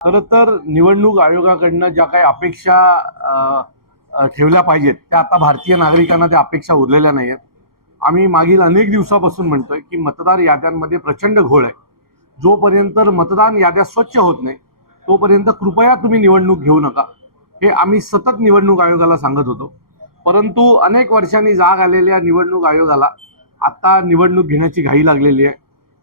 खरं तर निवडणूक आयोगाकडनं ज्या काही अपेक्षा ठेवल्या पाहिजेत त्या आता भारतीय नागरिकांना त्या अपेक्षा उरलेल्या नाही आहेत आम्ही मागील अनेक दिवसापासून म्हणतोय की मतदार याद्यांमध्ये प्रचंड घोळ आहे. जोपर्यंत मतदान याद्या स्वच्छ होत नाही तोपर्यंत कृपया तुम्ही निवडणूक घेऊ नका. हे आम्ही सतत निवडणूक आयोगाला सांगत होतो. परंतु अनेक वर्षांनी जाग आलेल्या निवडणूक आयोगाला आत्ता निवडणूक घेण्याची घाई लागलेली आहे.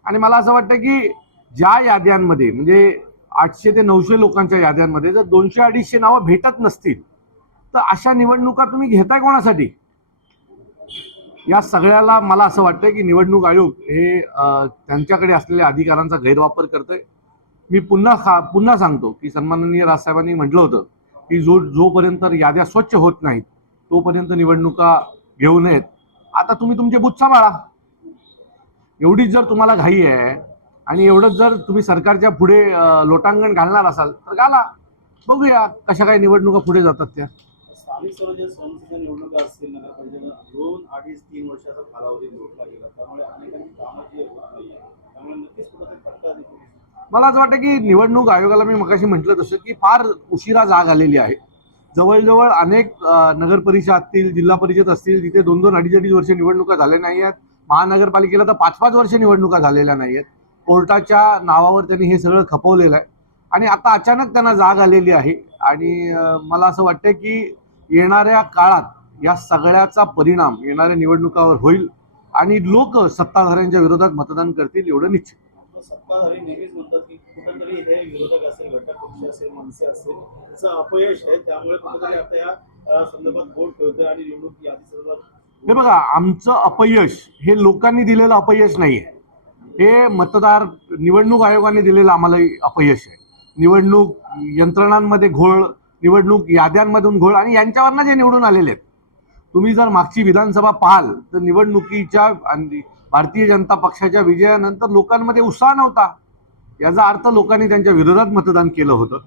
आणि मला असं वाटतं की ज्या याद्यांमध्ये म्हणजे आठशे ते नऊशे लोकांच्या याद्यांमध्ये जर दोनशे अडीचशे नावं भेटत नसतील तर अशा निवडणुका तुम्ही घेताय कोणासाठी? या सगळ्याला मला असं वाटतं की निवडणूक आयोग हे त्यांच्याकडे असलेल्या अधिकारांचा गैरवापर करतोय. मी पुन्हा खा पुन्हा सांगतो की सन्माननीय राजसाहेबांनी म्हटलं होतं की जो जोपर्यंत याद्या स्वच्छ होत नाहीत तोपर्यंत निवडणुका घेऊ नयेत. आता तुम्ही तुमचे बुथ सांभाळा. एवढीच जर तुम्हाला घाई आहे आणि एवढंच जर तुम्ही सरकारच्या पुढे लोटांगण घालणार असाल तर घाला. बघूया कशा काही निवडणुका पुढे जातात त्या. स्थानिक स्वराज्य संस्थेच्या निवडणुका असतील नगर परिषद दोन अडीच तीन वर्षाचा कालावधी निवडला गेला. त्यामुळे अनेकांची कामं जी होत नाही त्यामुळे नक्कीच कुठेतरी फटका देखील मला असं वाटतं की निवडणूक आयोगाला मी मगाशी म्हटलं तसं की फार उशिरा जाग आलेली आहे. जवळजवळ अनेक नगर परिषद असतील जिल्हा परिषद असतील जिथे दोन दोन अडीच अडीच वर्ष निवडणुका झाल्या नाही आहेत महानगरपालिकेला तर पाच पाच वर्ष निवडणुका झालेल्या नाही आहेत कोर्टाच्या नावावर त्यांनी हे सगळं खपवलेलं आहे. आणि आता अचानक त्यांना जाग आलेली आहे. आणि मला असं वाटतं की येणाऱ्या काळात या सगळ्याचा परिणाम येणाऱ्या निवडणुकावर होईल आणि लोक सत्ताधाऱ्यांच्या विरोधात मतदान करतील एवढं निश्चित. सत्ताधारी नेहमीच म्हणतात की कुठेतरी हे विरोधक असेल घटक पक्ष असेल मनसे असेल त्याचं अपयश आहे. त्यामुळे कुठेतरी आता या संदर्भात बोट ठेवतोय आणि निवडणूक यादी संदर्भात हे बघा आमचं अपयश हे लोकांनी दिलेलं अपयश नाही आहे हे मतदार निवडणूक आयोगाने दिलेलं आम्हाला अपयश आहे. निवडणूक यंत्रणांमध्ये घोळ निवडणूक याद्यांमधून घोळ आणि यांच्यावरनं जे निवडून आलेले आहेत. तुम्ही जर मागची विधानसभा पाहाल तर निवडणुकीच्या आणि भारतीय जनता पक्षाच्या विजयानंतर लोकांमध्ये उत्साह नव्हता. याचा अर्थ लोकांनी त्यांच्या विरोधात मतदान केलं होतं.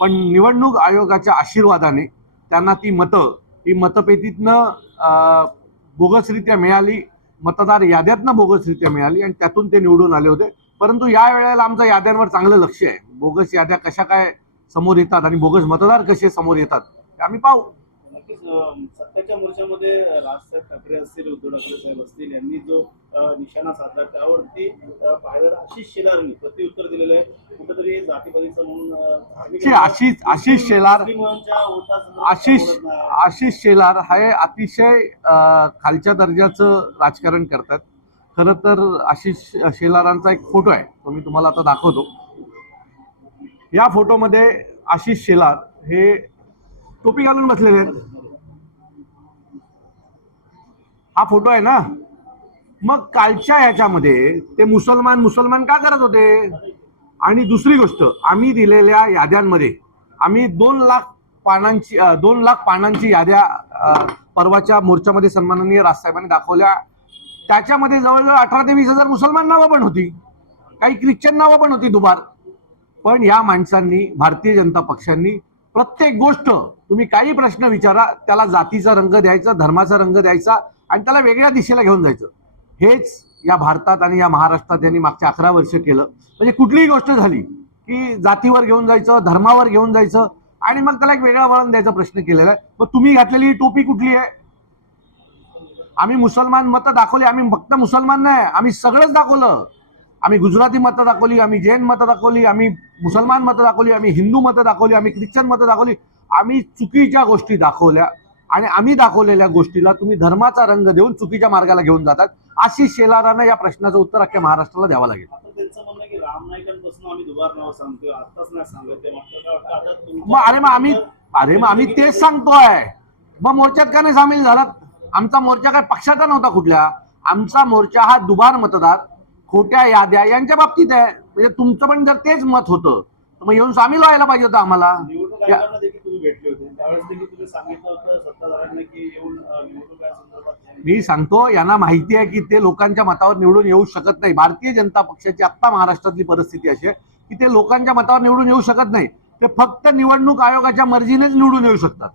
पण निवडणूक आयोगाच्या आशीर्वादाने त्यांना ती मतं ही मतपेटीतनं बोगसरित्या मिळाली. मतदार याद्यातनं बोगसरित्या मिळाली आणि त्यातून ते निवडून आले होते. परंतु या वेळेला आमचं याद्यांवर चांगलं लक्ष आहे. बोगस याद्या कशा काय समोर येतात आणि बोगस मतदार कसे समोर येतात ते आम्ही पाहू. नक्कीच अ, सत्याच्या मोर्चामध्ये राजसाहेब ठाकरे असतील उद्धव ठाकरे साहेब असतील यांनी जो निशाणा साधला त्यावरती पाहिलं आशिष शेलारनी प्रत्युत्तर दिलेलं आहे. कुठेतरी जातीपातीचं म्हणून आशिष- आशिष शेलार- आशिष. आशिष शेलार हे अतिशय खालच्या दर्जाचं राजकारण करतात. खरं तर आशिष शेलारांचा एक फोटो आहे तो मी तुम्हाला आता दाखवतो. या फोटोमध्ये आशिष शेलार हे टोपी घालून बसलेले आहेत. हा फोटो आहे ना? मग कालच्या ह्याच्यामध्ये ते मुसलमान मुसलमान का करत होते? आणि दुसरी गोष्ट आम्ही दिलेल्या याद्यांमध्ये आम्ही दोन लाख पानांची दोन लाख पानांची याद्या परवाच्या मोर्चामध्ये सन्माननीय राजसाहेबांनी दाखवल्या. त्याच्यामध्ये जवळजवळ अठरा ते वीस हजार मुसलमान नावं पण होती. काही ख्रिश्चन नावं पण होती दुबार. पण या माणसांनी भारतीय जनता पक्षांनी प्रत्येक गोष्ट तुम्ही काही प्रश्न विचारा त्याला जातीचा रंग द्यायचा धर्माचा रंग द्यायचा आणि त्याला वेगळ्या दिशेला घेऊन जायचं. हेच या भारतात आणि या महाराष्ट्रात यांनी मागच्या अकरा वर्ष केलं. म्हणजे कुठलीही गोष्ट झाली की जातीवर घेऊन जायचं धर्मावर घेऊन जायचं आणि मग त्याला एक वेगळा वळण द्यायचा प्रश्न केलेला आहे. मग तुम्ही घातलेली टोपी कुठली आहे? आम्ही मुसलमान मतं दाखवली. आम्ही फक्त मुसलमान नाही आम्ही सगळंच दाखवलं. आम्ही गुजराती मतं दाखवली आम्ही जैन मतं दाखवली आम्ही मुसलमान मतं दाखवली आम्ही हिंदू मतं दाखवली आम्ही ख्रिश्चन मतं दाखवली. आम्ही चुकीच्या गोष्टी दाखवल्या. आणि आम्ही दाखवलेल्या गोष्टीला तुम्ही धर्माचा रंग देऊन चुकीच्या मार्गाला घेऊन जातात आशिष शेलारानं या प्रश्नाचं उत्तर अख्ख्या महाराष्ट्राला द्यावं लागेल. मग अरे मग आम्ही अरे मग आम्ही तेच सांगतोय. मग मोर्चात का नाही सामील झालात? आमचा मोर्चा काय पक्षाचा नव्हता कुठल्या? आमचा मोर्चा हा दुबार मतदार खोट्या याद्या यांच्या बाबतीत आहे. म्हणजे तुमचं पण जर तेच मत होतं मग येऊन सामील व्हायला पाहिजे होतं आम्हाला. तुम्ही भेटले होते. त्यावेळेस देखील तुम्ही सांगितलं होतं सत्ताधाऱ्यांना की येऊन निवडणूक संदर्भात मी सांगतो यांना माहिती आहे की ते लोकांच्या मतावर निवडून येऊ शकत नाही. भारतीय जनता पक्षाची आत्ता महाराष्ट्रातली परिस्थिती अशी आहे की ते लोकांच्या मतावर निवडून येऊ शकत नाही. ते फक्त निवडणूक आयोगाच्या मर्जीनेच निवडून येऊ शकतात.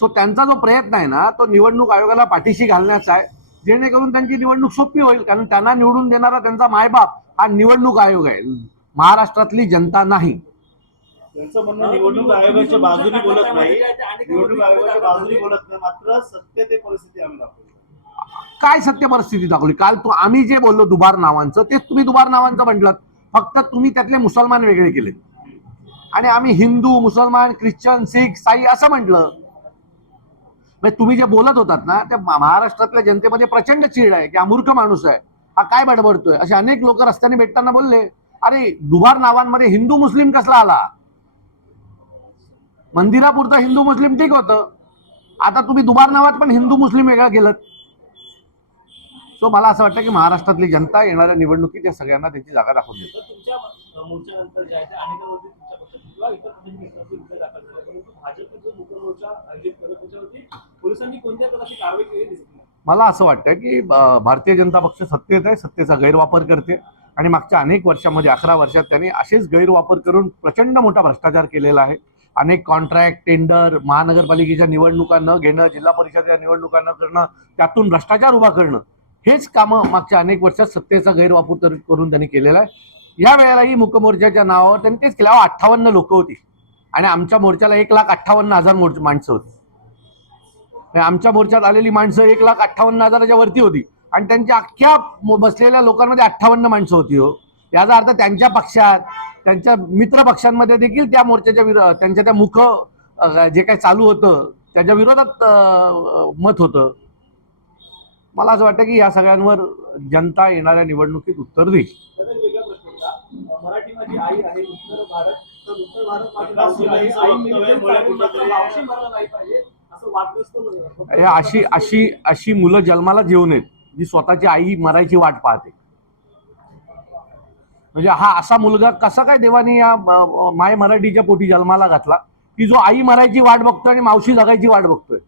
सो त्यांचा जो प्रयत्न आहे ना तो निवडणूक आयोगाला पाठीशी घालण्याचा आहे. जेणेकरून त्यांची निवडणूक सोपी होईल. कारण त्यांना निवडून देणारा त्यांचा मायबाप हा निवडणूक आयोग आहे. महाराष्ट्रातली जनता नाही. त्यांचं म्हणणं निवडणूक आयोगाच्या बाजूने बोलत नाही. निवडणूक आयोगाच्या बाजूने बोलत नाही. मात्र सत्य ते परिस्थिती आम्ही दाखवतो. काय सत्य परिस्थिती दाखवली? काल तू आम्ही जे बोललो दुबार नावांचं तेच तुम्ही दुबार नावांचं म्हटलं फक्त तुम्ही त्यातले मुसलमान वेगळे केले आणि आम्ही हिंदू मुसलमान ख्रिश्चन सिख साई असं म्हटलं. म्हणजे तुम्ही जे बोलत होतात ना त्या महाराष्ट्रातल्या जनतेमध्ये प्रचंड चीड आहे की अमूर्ख माणूस आहे. हा काय बडबडतोय? असे अनेक लोक रस्त्याने भेटताना बोलले अरे दुबार नावांमध्ये हिंदू मुस्लिम कसला आला? मंदिरापुरतं हिंदू मुस्लिम ठीक होतं. आता तुम्ही दुबार नावात पण हिंदू मुस्लिम वेगळं केलं सो मला असं वाटतं की महाराष्ट्रातली जनता येणाऱ्या निवडणुकीत या सगळ्यांना त्यांची जागा दाखवून देईल. तर तुमच्या अ, मोर्चानंतर जे आहे ते अनेकांवरती तुमच्या पक्षाचे किंवा इतर पक्षाचे नेत्यांचे गुन्हे दाखल झाले. परंतु भाजपने जो मुख्य मोर्चा आयोजित करत त्याच्यावरती पोलिसांनी कोणत्या प्रकारची कारवाई केली दिसत नाही मला असं वाटतं की भारतीय जनता पक्ष सत्तेत आहे. सत्तेचा गैरवापर करते. आणि मागच्या अनेक वर्षामध्ये अकरा वर्षात त्यांनी असेच गैरवापर करून प्रचंड मोठा भ्रष्टाचार केलेला आहे. अनेक कॉन्ट्रॅक्ट टेंडर महानगरपालिकेच्या निवडणुका न घेणं जिल्हा परिषदेच्या निवडणुका न करणं त्यातून भ्रष्टाचार उभा करणं हेच कामं मागच्या अनेक वर्षात सत्तेचा गैरवापर करून त्यांनी केलेला आहे. या वेळेलाही मुकमोर्चाच्या नावावर त्यांनी तेच केलं. अठ्ठावन्न लोक होती. आणि आमच्या मोर्चाला एक लाख अठ्ठावन्न हजार माणसं होती. आमच्या मोर्चात आलेली माणसं एक लाख अठ्ठावन्न हजाराच्या वरती होती. आणि त्यांच्या अख्ख्या बसलेल्या लोकांमध्ये अठ्ठावन्न माणसं होती हो. याचा अर्थ त्यांच्या पक्षात त्यांच्या मित्र पक्षांमध्ये देखील त्या मोर्चाच्या विरो त्यांच्या त्या मुख जे काही चालू होतं त्याच्या विरोधात मत होतं. मला असं वाटतं की या सगळ्यांवर जनता येणाऱ्या निवडणुकीत उत्तर देईल. हे अशी अशी अशी मुलं जन्माला येऊ नयेत जी स्वतःची आई मरायची वाट पाहते. म्हणजे हा असा मुलगा कसा काय देवाने या माय मराठीच्या पोटी जन्माला घातला? की जो आई मरायची वाट बघतोय आणि मावशी जगायची वाट बघतोय?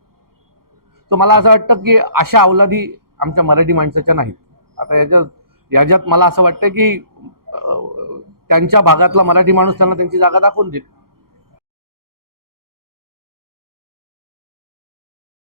तर मला असं वाटतं की अशा अवलादी आमच्या मराठी माणसाच्या नाहीत. आता याच्यात याच्यात मला असं वाटतं की त्यांच्या भागातला मराठी माणूस त्यांना त्यांची जागा दाखवून देईल.